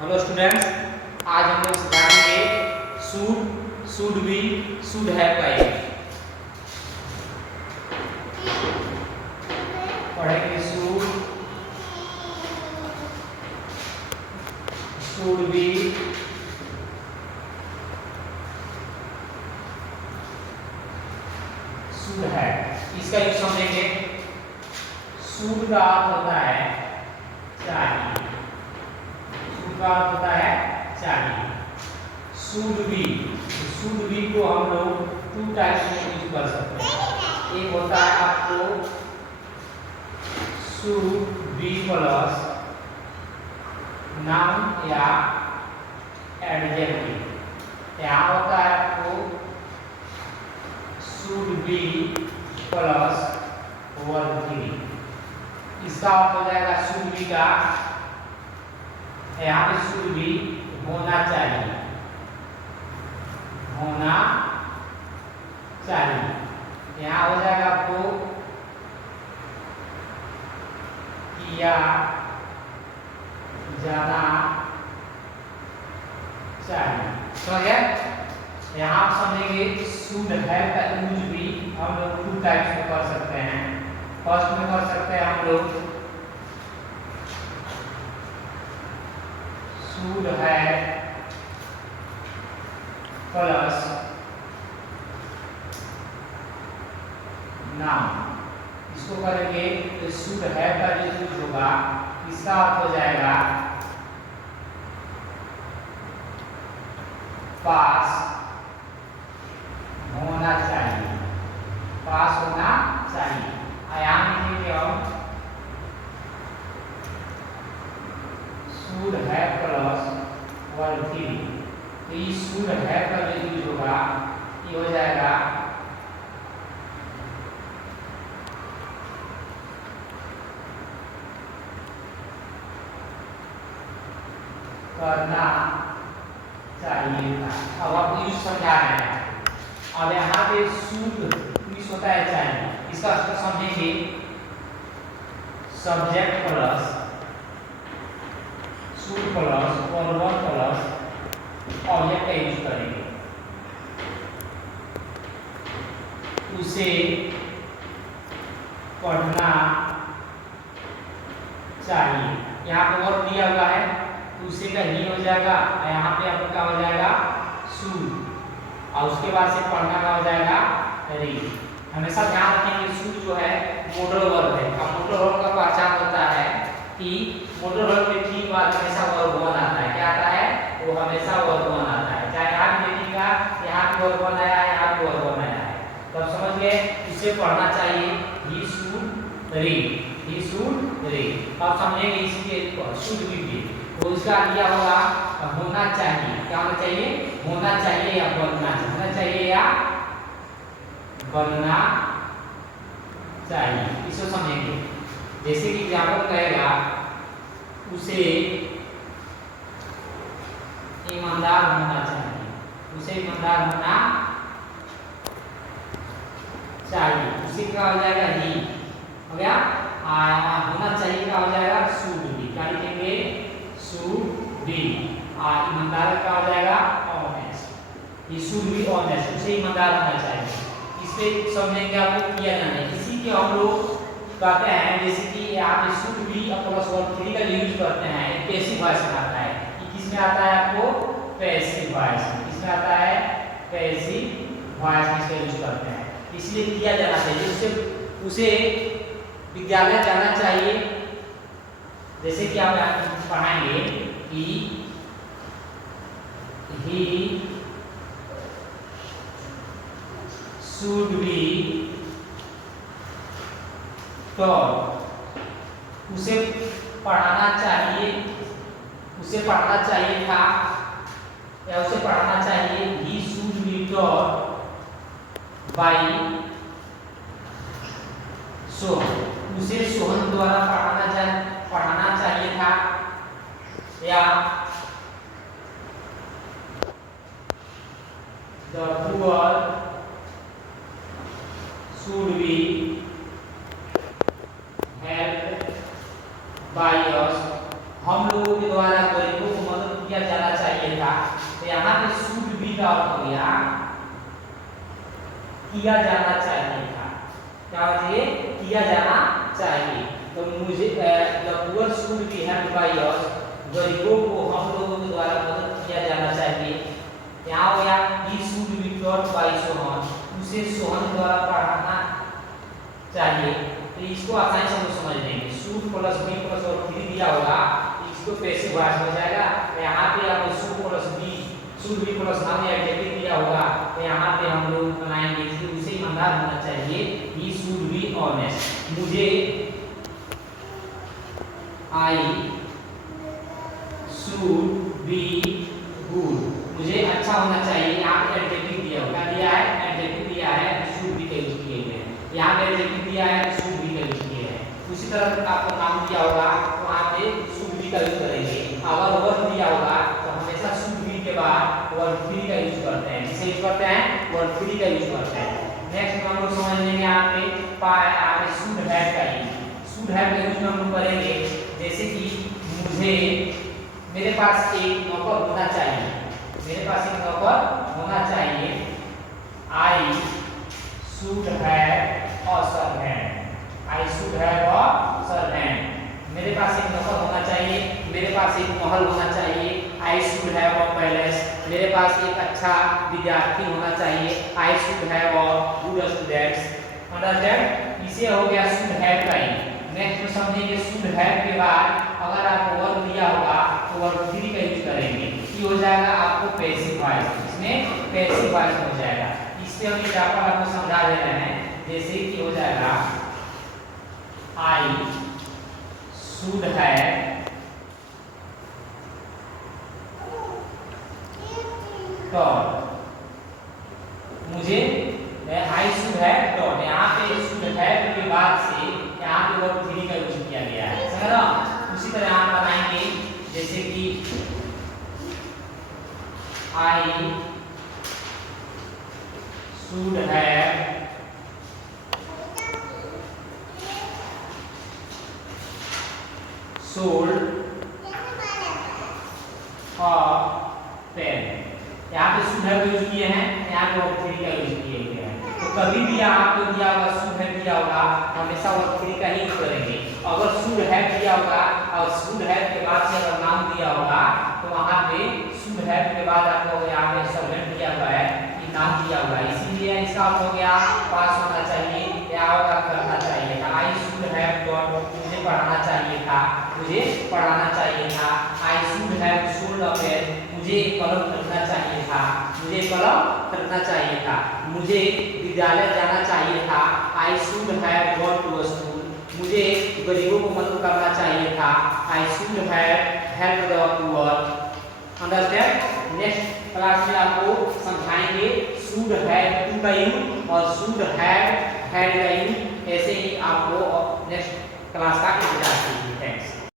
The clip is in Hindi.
हेलो स्टूडेंट्स, आज हम लोग सीखेंगे शुड बी, शुड हैव का यूज। पढ़ेंगे शुड बी, शुड हैव। इसका यूज समझेंगे। शुड का अर्थ होता है चाहिए, शुड का अर्थ होता है चाहिए। शुड बी को हम लोग टू टाइप्स में यूज कर सकते हैं। एक होता है आपको शुड बी प्लस नाउन या एडजेक्टिव। यहाँ होता है आपको शुड बी प्लस वर्ब 3। इसका अर्थ हो जाएगा शुड बी का, यहाँ पे शुड बी होना चाहिए, होना चाहिए। यहाँ हो जाएगा आपको किया जाना चाहिए। समझ गए? यहाँ आप समझेंगे शुड हैव का यूज भी हम लोग टू टाइप्स में कर सकते हैं। फर्स्ट में कर सकते हैं हम लोग शुड हैव प्लस नाउन। इसको करेंगे तो शुड हैव का जो यूज होगा इसका अर्थ हो जाएगा पास होना चाहिए, पास होना चाहिए। यहाँ लिखेंगे हम शुड हैव प्लस वर्ब 3। तो ये शुड हैव का जो यूज होगा ये हो जाएगा करना चाहिए था। अब आप यूज समझा रहे हैं। अब यहाँ पे शुड यूज होता है चाहिए। इसका अर्थ समझेंगे subject plus should plus verb plus object का यूज करेंगे। उसे पढ़ना चाहिए। यहाँ पे वर्ब दिया हुआ है, उसे का ही हो जाएगा। यहाँ पे आपका क्या हो जाएगा शुड, और उसके बाद से पढ़ना का हो जाएगा रीड। हमेशा ध्यान रखेंगे शुड जो है मोडल वर्ब है। अब मोडल वर्ब का पहचान होता है कि मोडल वर्ब के ठीक बाद हमेशा वर्ब 1 आता है। क्या आता है? वो हमेशा वर्ब 1 आता है। चाहे यहाँ भी देखिएगा, यहाँ भी वर्ब 1 आया है, यहाँ भी वर्ब 1 आया है। तो अब समझ गए उसे पढ़ना चाहिए, he should read, he should read. अब समझेंगे इसके शुड भी तो इसका क्या होगा होना चाहिए। क्या होना चाहिए? होना चाहिए या बनना चाहिए, होना चाहिए या बनना चाहिए। इसको समझेंगे। जैसे कि एग्जाम्पल कहेगा उसे ईमानदार होना चाहिए, उसे ईमानदार होना चाहिए। उसी का हो जाएगा ही, हो गया। होना चाहिए का हो जाएगा शुड बी। क्या लिखेंगे? Should be. ईमानदार का हो जाएगा ऑनेस्ट, ये शुड बी ऑनेस्ट, उसे ईमानदार होना चाहिए। इससे समझेंगे आपको किया जाना। इसी के हम लोग कहते हैं, जैसे कि यहाँ पे शुड बी प्लस वर्ब 3 का यूज करते हैं। पैसिव वॉइस में आता है। ये किस में आता है? आपको पैसिव वॉइस में। किसमें आता है? पैसिव वॉइस में इसका यूज करते हैं। इसलिए किया जाना चाहिए, उसे विद्यालय जाना चाहिए। जैसे कि आप पढ़ाएंगे कि he should be taught, उसे पढ़ाना चाहिए, उसे पढ़ना चाहिए था या उसे पढ़ाना चाहिए। he should be taught by Sohan, उसे सोहन द्वारा पढ़ाना चाहिए था। या the poor should be helped by us, हम लोगों के द्वारा गरीबों को मदद यहाँ पे शुड बी का अर्थ हो गया किया जाना चाहिए था। क्या होना चाहिए? किया जाना चाहिए। तो मुझे the poor should be helped by us, गरीबों को हम लोगों के द्वारा मदद किया जाना चाहिए। यहाँ हो गया he should be taught by Sohan, उसे सोहन द्वारा पढ़ाना चाहिए। तो इसको आसानी से हम लोग समझ लेंगे। शुड प्लस बी प्लस और 3 दिया होगा, इसको पैसिव वॉइस हो जाएगा। तो यहाँ पे आपको should plus be, should be plus noun या एडजेक्टिव दिया होगा, तो यहाँ पे हम लोग बनाएंगे कि उसे ईमानदार होना चाहिए। ही शुड बी ऑनेस्ट, मुझे आई शुड बी गुड, मुझे अच्छा होना चाहिए। यहाँ पे एडजेक्टिव दिया होगा, दिया है एडजेक्टिव दिया है, शुड बी का यूज किए हुए हैं। यहाँ पे एडजेक्टिव दिया है, शुड बी का यूज किए हैं। उसी तरह आपको नाम दिया होगा, तो वहाँ पे शुड बी का यूज करेंगे। अगर वर्ब दिया होगा तो हमेशा शुड बी के बाद वर्ब 3 का यूज करते हैं। किसे यूज करते हैं? वर्ब 3 का यूज करते हैं। नेक्स्ट हम लोग समझ लेंगे यहाँ पे शुड हैव का यूज। शुड हैव का यूज हम लोग करेंगे, जैसे कि मुझे, मेरे पास एक नौकर होना चाहिए, मेरे पास एक नौकर होना चाहिए। आई should have a servant, I should have a servant, मेरे पास एक नौकर होना चाहिए, मेरे पास एक महल होना चाहिए। आई शुड हैव अ पैलेस, मेरे पास एक अच्छा विद्यार्थी होना चाहिए। आई should have a good students. Understand? इसे हो गया शुड हैव का ही। नेक्स्ट में समझेंगे शुड हैव के बाद अगर आपको वर्ब दिया होगा तो वर्ब 3 का यूज करेंगे। ये हो जाएगा आपको पैसिव वॉइस, इसमें पैसिव वॉइस हो जाएगा। इससे हम एग्जांपल आपको समझा दे रहे हैं, जैसे कि हो जाएगा आई शुड हैव टॉट, मुझे आई शुड हैव टॉट, यहाँ पे शुड हैव के बाद से यहाँ पे वर्ब 3 का यूज किया गया है। समझ रहे हो? उसी तरह आप बताएंगे, जैसे कि I should have sold a pen, यहाँ पे शुड हैव यूज किए हैं, यहाँ पे वर्ब 3 का यूज किए गए हैं। तो कभी भी यहाँ पे दिया होगा शुड हैव दिया होगा, हमेशा वर्ब 3 का ही यूज करेंगे। अगर शुड हैव दिया होगा और शुड हैव के बाद से अगर नाम दिया होगा तो वहाँ पे शुड हैव के बाद आपको यहाँ पे सर्वेंट दिया हुआ है, ये नाम दिया हुआ है, इसीलिए इसका अर्थ हो गया पास होना चाहिए या होगा करना चाहिए था। आई शुड हैव गॉट, मुझे पढ़ाना चाहिए था, मुझे पढ़ाना चाहिए था। I should have sold a pen, मुझे कलम खरीदना चाहिए था, मुझे कलम खरीदना चाहिए था। मुझे विद्यालय जाना चाहिए था। I should have got to school, मुझे गरीबों को मदद करना चाहिए था। I should have help the poor. Understand? Next class में आपको समझाएंगे शुड हैव टू का यूज और शुड हैव हैड का यूज। ऐसे ही आपको नेक्स्ट क्लास का इंतजार कीजिए।